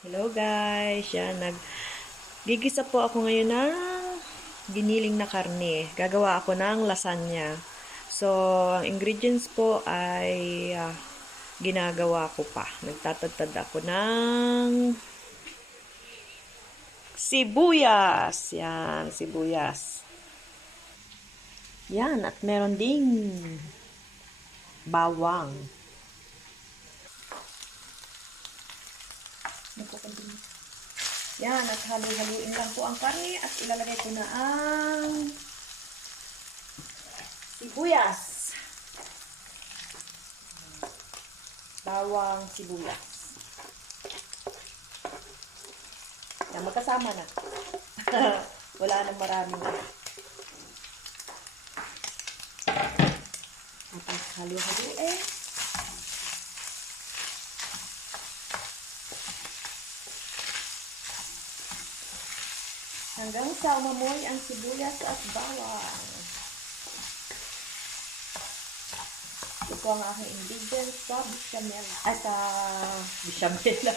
Hello guys, yan, gigisa po ako ngayon ng giniling na karne. Gagawa ako ng lasagna. So, ang ingredients po ay ginagawa ko pa. Nagtatadtad ako ng sibuyas. Yan, sibuyas. Yan, at meron ding bawang. Yan, at halu-haluin lang po ang karne at ilalagay ko na ang sibuyas. Bawang, sibuyas. Yan, magkasama na. Wala nang marami na. Tapos halu-haluin. Hanggang sa umamoy ang sibuyas at bawang. Ito po ang aking ingredients sa bechamel. Ay, sa bechamel.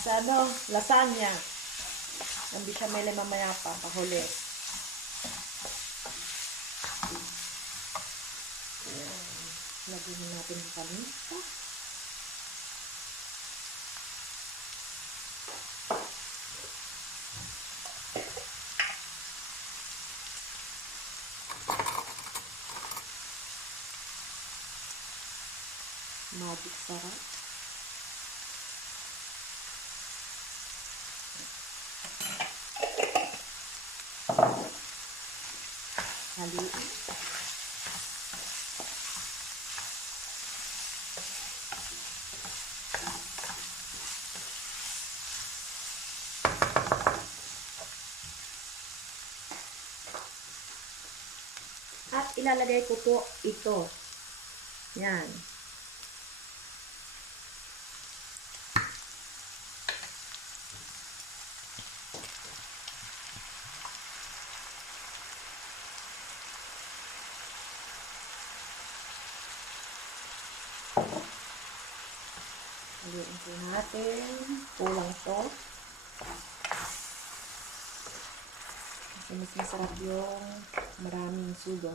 Sa lasagna. Ang bechamel ay mamaya pa, pahuli. Lagyan natin yung paminta. Magic sarap. Haluin. At ilalagay ko po ito. Yan. Haluin po natin. Kulang to. Kasi mas masarap yung maraming sugo.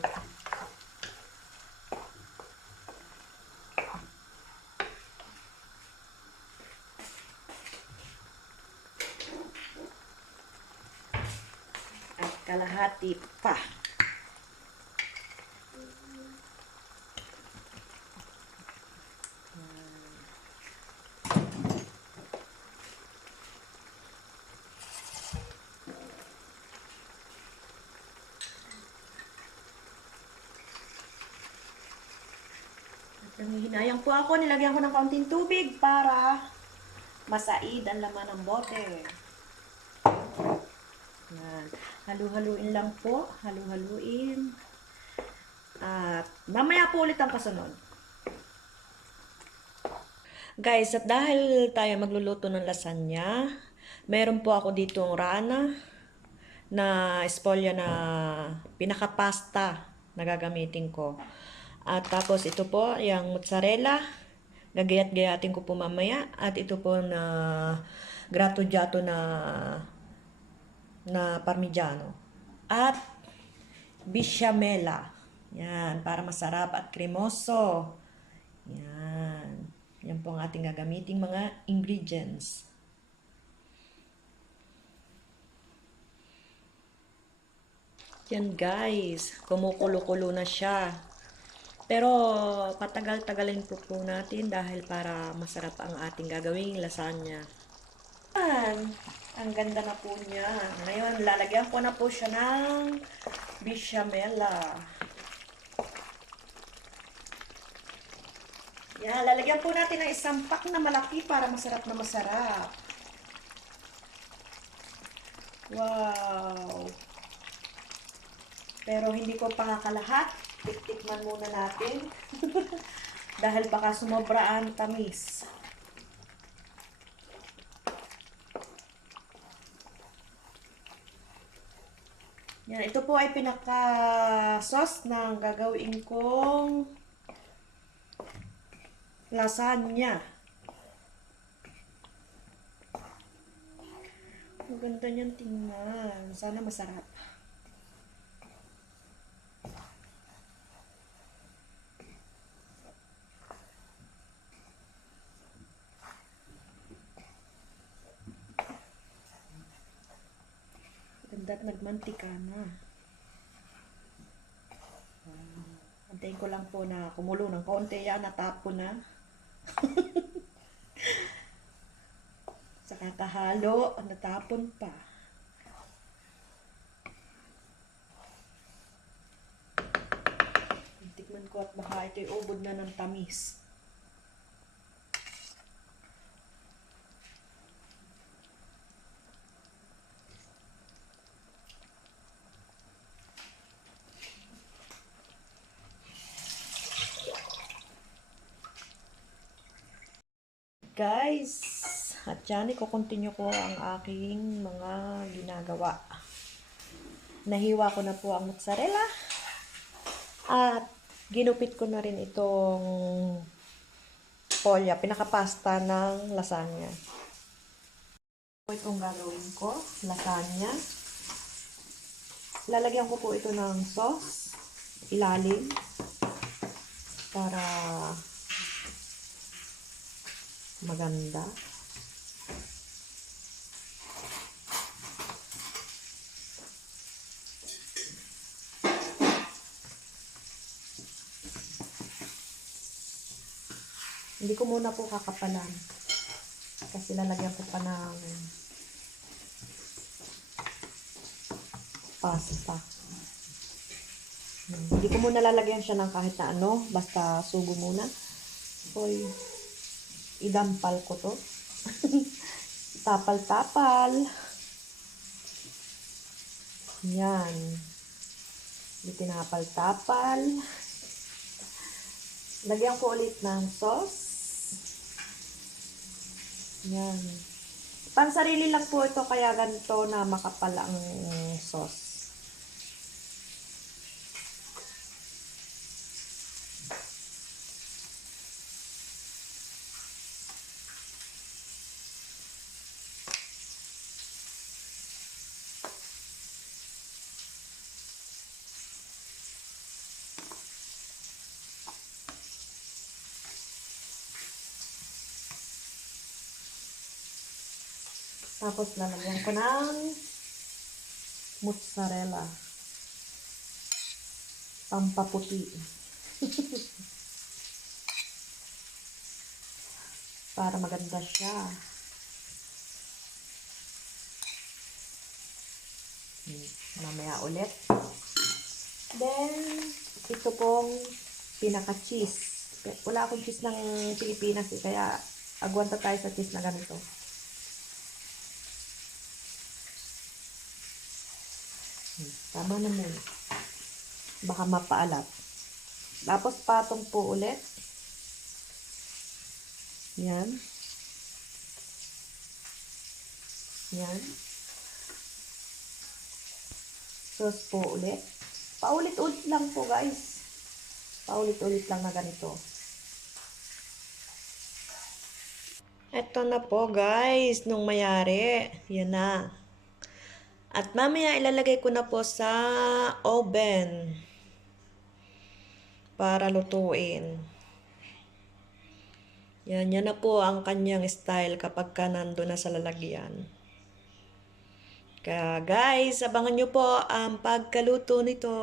At kalahati pa. Hinayang po ako, nilagyan ko ng kaunting tubig para masaid ang laman ng bote. Yan. Halu-haluin lang po. Halu-haluin. At mamaya po ulit ang kasunod. Guys, at dahil tayo magluluto ng lasagna, meron po ako ditong rana na espolya na pinakapasta na gagamitin ko. At tapos ito po, yung mozzarella, gagayat-gayatin ko po mamaya. At ito po na grattugiato na parmigiano. At bechamela. Yan, para masarap at kremoso. Yan. Yan po ang ating gagamiting mga ingredients. Yan guys, kumukulo-kulo na siya. Pero patagal-tagalin po natin dahil para masarap ang ating gagawing lasagna. Yan, ang ganda na po niya. Ngayon, lalagyan ko na po siya ng bechamela. Yan, lalagyan po natin ng isang pack na malaki para masarap na masarap. Wow! Pero hindi ko pa kalahat. Tiktikman muna natin. Dahil baka sumobra ang tamis. Yan, ito po ay pinaka-sauce ng gagawin kong lasagna. Maganda niyan tingnan. Sana masarap. Ganda at nagmantika na. Antayin ko lang po na kumulo ng kaunti. Yan, natapon na. Sa kakahalo, natapon pa. Tikman ko at baka ito'y ubod na ng tamis. Guys, at yan, i-continue ko ang aking mga ginagawa. Nahiwa ko na po ang mozzarella. At ginupit ko na rin itong polya, pinakapasta ng lasagna. Itong gagawin ko, lasagna. Lalagyan ko po ito ng sauce, ilalim, para maganda. Hindi ko muna po kakapalan kasi lalagyan ko pa ng pasta. Hindi ko muna lalagyan siya ng kahit na ano, basta sugo muna. So, idampal ko to. Tapal-tapal. Yan. Itinapal-tapal. Lagyan ko ulit ng sauce. Yan. Pansarili lang po ito kaya ganito na makapal ang sauce. Tapos lalagyan ko ng mozzarella. Pampaputi. Para maganda siya. Mamaya ulit. Then, ito pong pinaka-cheese. Wala akong cheese ng Pilipinas kaya agwanta tayo sa cheese na ganito. Tama na muna. Baka mapaalat. Tapos patong po ulit. Yan. Yan. Sauce po ulit. Paulit-ulit lang po guys. Paulit-ulit lang na ganito. Ito na po guys, nung mayari. Yan na. At mamaya ilalagay ko na po sa oven para lutuin. Yan na po ang kanyang style kapag ka nandun na sa lalagyan. Kaya guys, abangan nyo po ang pagkaluto nito.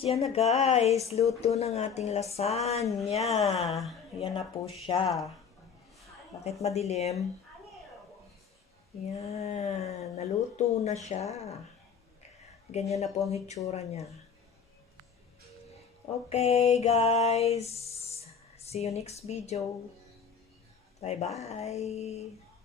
Yan na guys, luto ng ating lasagna. Yan na po siya. Bakit madilim? Yan, naluto na siya. Ganyan na po ang hitsura niya. Okay, guys. See you next video. Bye-bye.